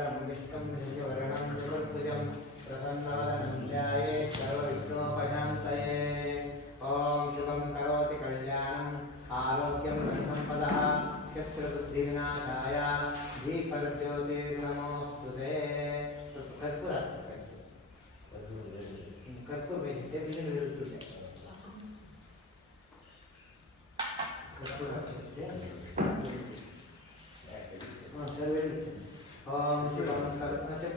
शुक्लाम्बरधरं विष्णुं शशिवर्णं चतुर्भुजं प्रसन्नवदनं ध्यायेत् सर्वविघ्नोपशान्तये। ॐ शुभं करोति कल्याणम् आरोग्यं धनसम्पदः शत्रुबुद्धिविनाशाय दीपज्योतिर्नमोऽस्तुते। कर्पूर कर्पूर ಬೇಯಿಸಿದ್ದೆ ಬಿಸಿಲು ಇರುತ್ತದೆ कर्पूर ಹಚ್ಚಿದ್ದೆ ಸರ್ವೇ ಓಂ ಶಿವಂ ಕರೋತಿ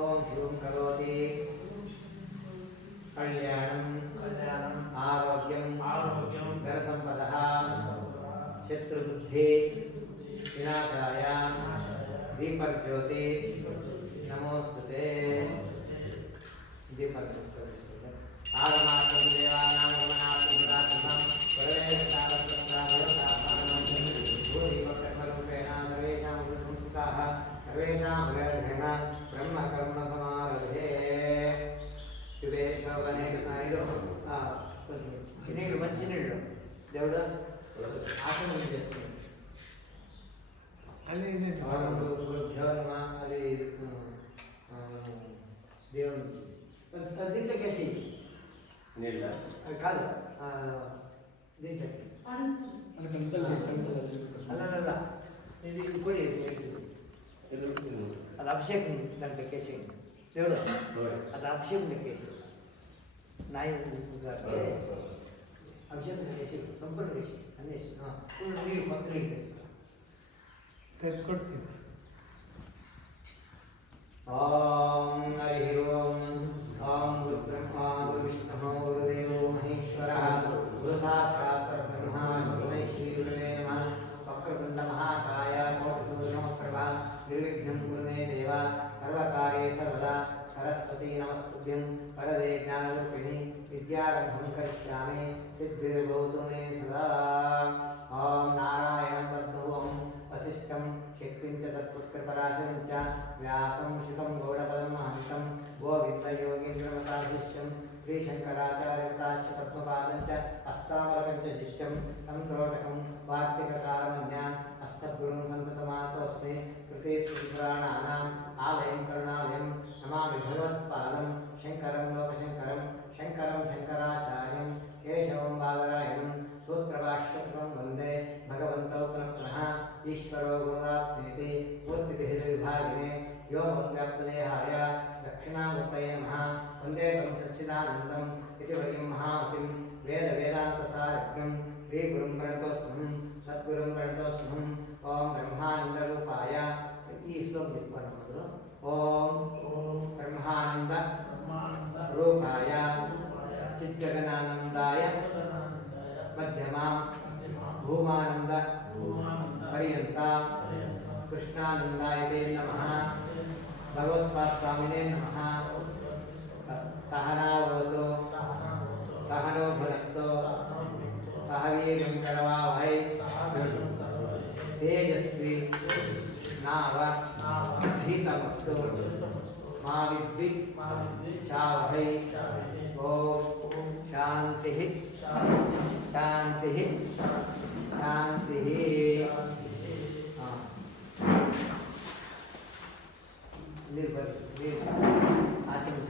ಓಂ ಶಿವಂ ಕರೋತಿ ಕಲ್ಯಾಣಂ ಆರೋಗ್ಯಂ ಧನಸಂಪದಃ ಶತ್ರುಬುದ್ಧಿ ವಿನಾಶಾಯ ದೀಪಜ್ಯೋತಿ ನಮೋಸ್ತುತೆ। ದೀಪಜ್ಯೋತಿ ಆಗಮಾರ್ಥಂ ದೇವಾನಾಂ ಗಮನಾರ್ಥಂ ಪ್ರಾರ್ಥನಾಂ ಸರ್ವೇಷಾಂ ಸರ್ವಸಂಸಾರಯೋಧಾಪಾನಂ ಭೂರಿಭಕ್ತಕರ್ಮರೂಪೇಣ ಸರ್ವೇಷಾಂ ಸಂಸ್ಥಿತಾಃ ಸರ್ವೇಷಾಂ ಹೃದಯೇನ ಬ್ರಹ್ಮಕರ್ಮಸಮಾರಭೆ। ಶುಭೇ ಶೋಭನೆ ಇದು ನೀರು ಮಂಚಿನೀರು దేవుడు ఆసనం చేస్తుంది ಅಲ್ಲಿ అది దేవుడు దీంట్లో కేసి కాదు దీంట్లో అలా ఇది కూడా అది అభిషేకం దాంట్లో కేసి దేవుడు అది అభిషేకం కేసి నాయ అభిషేకం చేసి సంపూర్ణ చేసి అన్నేసి నీళ్ళు కొత్త నీళ్ళు వేస్తా తెచ్చుకొಡ್ತೀನಿ। ఓం హరి ఓం ఓం గురు బ్రహ్మ గురు విష్ణు గురుదేవో మహేశ్వరః గురు సాక్షాత్ బ్రహ్మ తస్మై శ్రీ గురవే నమః। వక్రతుండ మహాకాయ కోటి సమప్రభా నిర్విఘ్నం కురు మే దేవ సర్వకార్యే సర్వదా सरस्वती नमस्तुभ्यं वरदे ज्ञानरूपिणी विद्यारम्भं करिष्यामि सिद्धिर्भवतु मे सदा। ॐ नारायणं पद्मभुवं वसिष्ठं शक्तिं च तत्पुत्रपराशरं च व्यासं शुकं गौडपदं महन्तं गोविन्दयोगीन्द्रमताशिष्यं श्रीशङ्कराचार्यताश्च पद्मपादं च अस्तामलकं च शिष्यं तं त्रोटकं वार्तिककालमन्यान् अष्टगुरुं सन्ततमातोऽस्मि। श्रुतिस्मृतिपुराणानाम् आलयं करुणालयं नमामि भगवत्पादं शङ्करं लोकशङ्करं शङ्करं शङ्कराचार्यं केशवं बादरायणं सूत्रभाष्यकृतं वन्दे भगवन्तौ पुनः पुनः ईश्वरो गुरुरात्मेति मूर्तिभेदविभागिने व्योमोद्व्याप्तदेहाय दक्षिणामूर्तये नमः। वन्दे तं सच्चिदानन्दम् इति वयं महामतिं वेदवेदान्तसारज्ञं श्रीगुरुं प्रणतोऽस्मि सद्गुरुं प्रणतोऽस्मि। ॐ ब्रह्मानन्दरूपाय ಈ ಶ್ಲೋಕ ನಿತ್ಕೊಂಡು ಓಂ ಬ್ರಹ್ಮಾನಂದ ರೂಪಾಯ ಚಿದ್ಗಗನಾನಂದಾಯ ಮಧ್ಯಮಾಂ ಭೂಮಾನಂದ ಪರ್ಯಂತಾಂ ಕೃಷ್ಣಾನಂದಾಯ ತೇ ನಮಃ। ಭಗವತ್ಪಾದ ಸ್ವಾಮಿನೇ ನಮಃ। ಸಹನಾವತು ಸಹನೋ ಭುನಕ್ತು ಸಹ ವೀರ್ಯಂ ಕರವಾವಹೈ ತೇಜಸ್ವಿ नाव धीतमस्तु मा विद्विषावहै। ओम शांतिः शांतिः शांतिः। निर्भर आचमन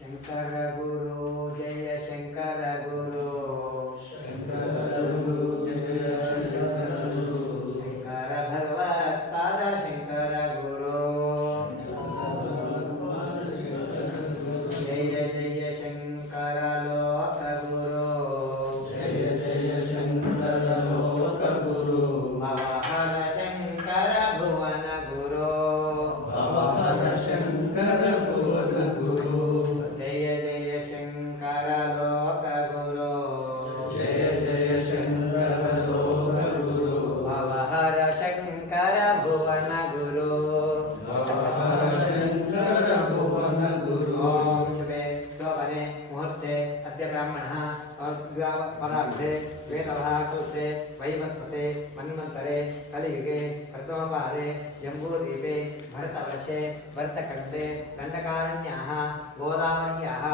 शंकर गुरु जय शंकर गुरु शंकर भगवत्पाद शंकर गुरु जय जय शंकर लोक गुरु भवहर शंकर भुवन गुरु जय जय शंकर लोक गुरु भवहर शंकर भुवन गुरु। ओम शुभे वैवस्वते मन्वन्तरे कलियुगे प्रथमपादे जम्बूद्वीपे भरतवर्षे भरतखण्डे दण्डकारण्याः गोदावर्याः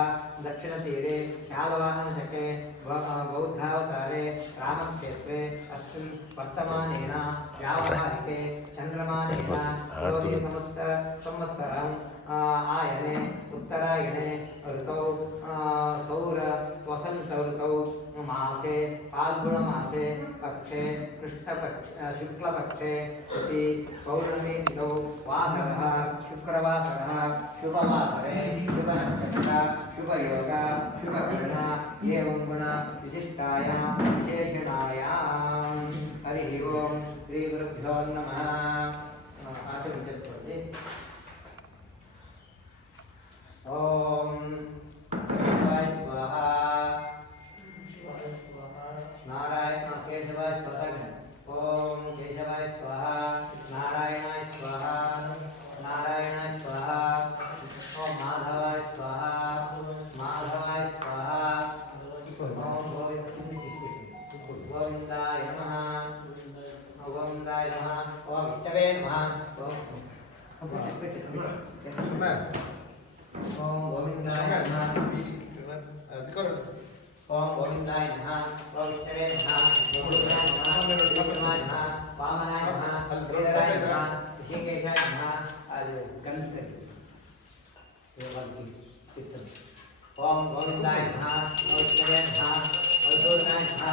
दक्षिणतीरे शालवाहनशके बौद्धावतारे रामक्षेत्रे अस्मिन् वर्तमानेन व्यावहारिके चन्द्रमानेन संवत्सरम् आयने उत्तरायणे ऋतौ सौर वसंत ऋतौ मासे फाल्गुणमासे पक्षे शुक्लपक्षे इति पौर्णमी तिथौ वासरः शुक्रवासरः शुभवासरे शुभनक्षत्र शुभयोग शुभकर्ण एवं गुण विशिष्टायां विशेषणायां हरिः ओं श्रीगुरुभ्यो नमः आचमनस्पति ओम केशवाय स्वाहा नारायण केशवाय स्वाहा ओम केशवाय स्वाहा नारायणाय स्वाहा नारायणाय स्वाहा ओम माधवाय स्वाहा माधवाय स्वाहा ओम गोविंदाय नमः गोविंदाय नमः ओम विष्णवे नमः ओम गोविंदाय नमः ओम गोविंदाय नमः ओम विष्णवे नमः वामनाय नमः श्रीधराय नमः ऋषिकेशाय नमः ओम गोविंदाय नमः ओम विष्णवे नमः मधुसूदनाय नमः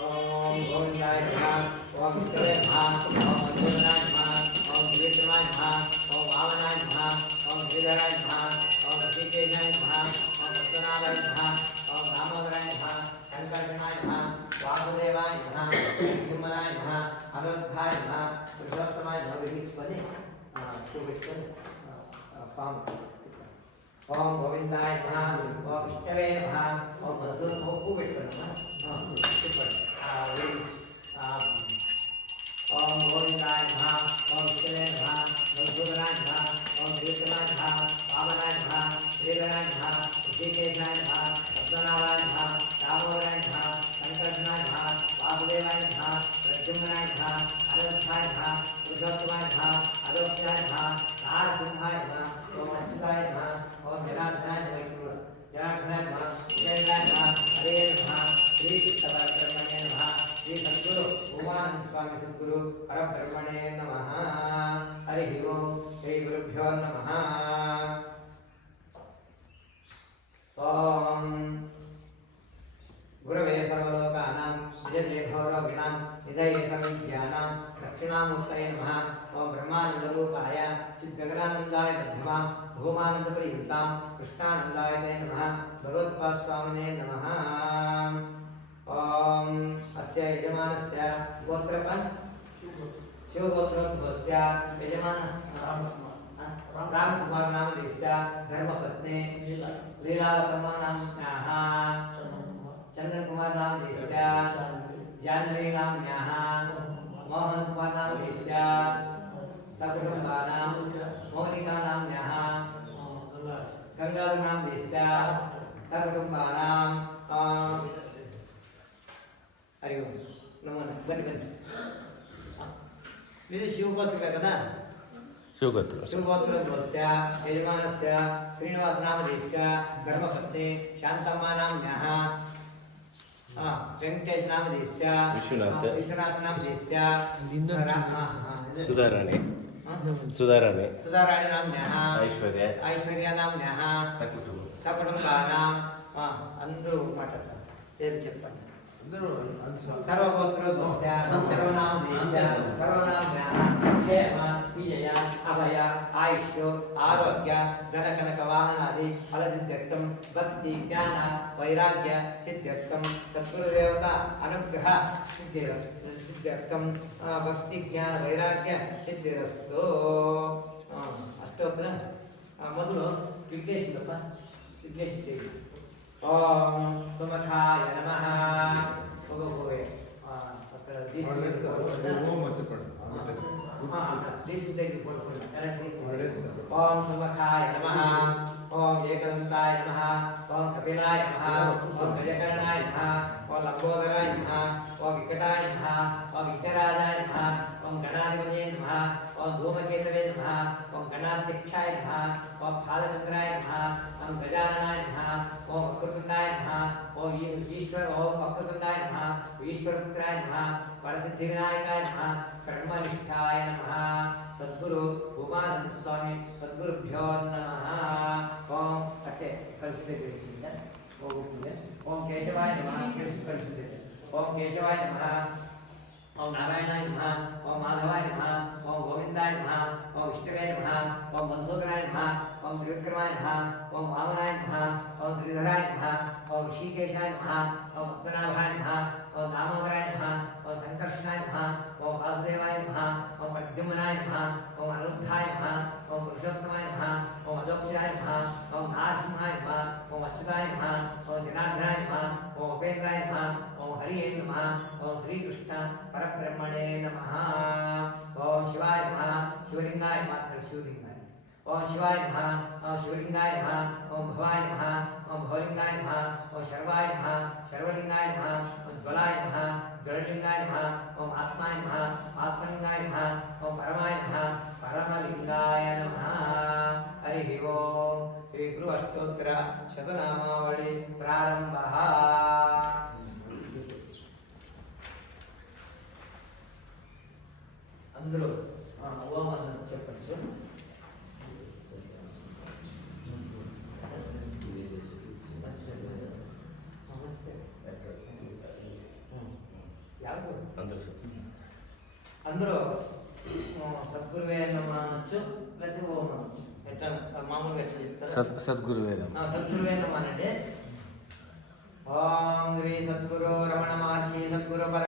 ओम गोविंदाय नमः ओम विष्णवे नमः ओम मधुसूदनाय नमः ओम त्रिविक्रमाय नमः ओम वामनाय नमः ओम श्रीधराय नमः ओम ऋषिकेशाय नमः ओम पद्मनाभाय नमः ओम दामोदराय नमः शंकरनाय नमः वासुदेवाय नमः विद्युम्नाय नमः अनिरुद्धाय नमः पुरुषोत्तमाय नमः विष्णुपदे फार्म ओम गोविंदाय नमः ओम विष्णवे नमः ओम मधुसूदन ओम गोविंदाय नमः ओम विष्णवे नमः मधुसूदनाय नमः ओम त्रिविक्रमाय नमः वामनाय नमः श्रीधराय नमः ऋषिकेशाय नमः पद्मनाभाय नमः दामोदराय नमः शंकरनाय नमः वासुदेवाय नमः प्रद्युम्नाय नमः अनिरुद्धाय नमः पुरुषोत्तमाय नमः अगस्त्याय नमः नारसिंहाय नमः ओम अच्युताय नमः ओम जनार्दनाय नमः जनार्दनाय नमः विजयाय नमः हरे नमः श्री चित्तवरब्रह्मणे नमः श्री सद्गुरु उमानंद स्वामी सद्गुरु परब्रह्मणे नमः हरिः ओं श्री गुरुभ्यो नमः ओम गुरवे सर्वलोकानां विजये भवरोगिणां निधये सर्वविद्यानां दक्षिणामूर्तये नमः ओम ब्रह्मानन्दरूपाय चिद्गगनानन्दाय मध्यमां भूमानन्दपर्यन्तां कृष्णानन्दाय ते नमः भगवत्पादस्वामिने नमः ओम अस्य यजमानस्य गोत्रपन् शिवगोत्रोद्भवस्य यजमान रामकुमार नामधेयस्य धर्मपत्नी लीलावतम्मा नाम्न्याः चन्दनकुमार नामधेयस्य जाह्नवी नाम्न्याः मोहनकुमार नामधेयस्य सकुटुम्बानां मोनिका नाम्न्याः गंगाधर नामधेयस्य सकुटुम्बानां हरि ओं नमो नमः बन्नि ಇದು ಶಿವಗೋತ್ರ కదా ಶಿವಗೋತ್ರೋದ್ಭವಸ್ಯ ಯಜಮಾನಸ್ಯ ಶ್ರೀನಿವಾಸ ನಾಮಧೇಯಸ್ಯ ಧರ್ಮಪತ್ನಿ ಶಾಂತಮ್ಮ ನಾಮ್ನ್ಯಾಃ ವೆಂಕಟೇಶ ನಾಮಧೇಯಸ್ಯ ವಿಶ್ವನಾಥ ನಾಮಧೇಯಸ್ಯ ಸುಧಾರಾಣಿ ನಾಮ್ನ್ಯಾಃ ಐಶ್ವರ್ಯ ನಾಮ್ನ್ಯಾಃ ಸಕುಟುಂಬಾನಾಂ అందరూ మాట్లాడతారు పేరు చెప్పండి सर्वगोत्रोद्भवस्य सर्वनामधेयस्य सर्वनाम्न्याः क्षेम विजय अभय आयुष्य आरोग्य धनकनकवाहनादि फलसिद्ध्यर्थं भक्ति ज्ञान वैराग्य सिद्ध्यर्थं सद्गुरुदेवता अनुग्रह सिद्ध्यर्थं भक्ति ज्ञान वैराग्य सिद्धिरस्तु अष्टोत्तर ಮೊದಲು ವಿಘ್ನೇಶ್ವರಪ್ಪ ವಿಘ್ನೇಶ್ವರ ओम सुमखाय नमः ओम ओम सुमखाय नमः ओम एकदंताय नमः ओम कपिलाय नमः ओम गजकर्णाय नमः ओम लंबोदराय नमः ओम विकटाय नमः ओम विघ्नराजाय नमः ओम गणाधिपतये नमः ओम धूमकेतवे नमः ओम गणाध्यक्षाय नमः ओम फालचंद्राय नमः ओम गजाननाय नमः ओम वक्रतुंडाय नमः ओम ईश्वर ओम वक्रतुंडाय नमः ईश्वरपुत्राय नमः वरसिद्धिविनायकाय नमः कर्मनिष्ठाय नमः सद्गुरु उमानंद स्वामी सद्गुरुभ्यो नमः ओम अके कलसिते कलिसिंद ओम केशवाय नमः कलिसिते ओम केशवाय नमः ओम नारायणाय नमः ओम माधवाय नमः ओम गोविंदाय नमः ओम विष्णुवे नमः ओम मधुसूदनाय नमः ओम त्रिविक्रमाय नमः ओम वामनाय नमः ओम श्रीधराय नमः ओम ऋषिकेशाय नमः ओम पद्मनाभाय नमः ओम दामोदराय नमः ओम संकर्षणाय नमः ओम वासुदेवाय नमः ओम प्रद्युम्नाय नमः ओम अनिरुद्धाय नमः ओम पुरुषोत्तमाय नमः ओम अदोक्षाय नमः ओम नारसिंहाय नमः ओम अच्युताय नमः ओम जनार्दनाय नमः ओम उपेन्द्राय नमः ओम हरिये नमः ओम श्रीकृष्ण परब्रह्मणे नमः ओम शिवाय नमः शिवलिंगाय नमः शिवलिंगाय ओम शिवाय नमः ओम शिवलिंगाय नमः ओम भवाय नमः ओम भवलिंगाय नमः ओम शर्वाय नमः शर्वलिंगाय नमः ओम ज्वलाय नमः ज्वललिंगाय नमः ओम आत्माय नमः आत्मलिंगाय नमः ओम परमाय नमः परमलिंगाय नमः हरि ओम श्री गुरु अष्टोत्तर शतनामावली प्रारंभः अंदरो ओम अन्न చెప్పచ్చు అందరూ సద్గురువే నమః అనొచ్చు లేకపోతే ఓం అనొచ్చు ఎట్లా మామూలుగా ఎట్లా చెప్తారు సద్గురువే నమః సద్గురువే నమః అంటే ఓం శ్రీ సద్గురు రమణ మహర్షి సద్గురు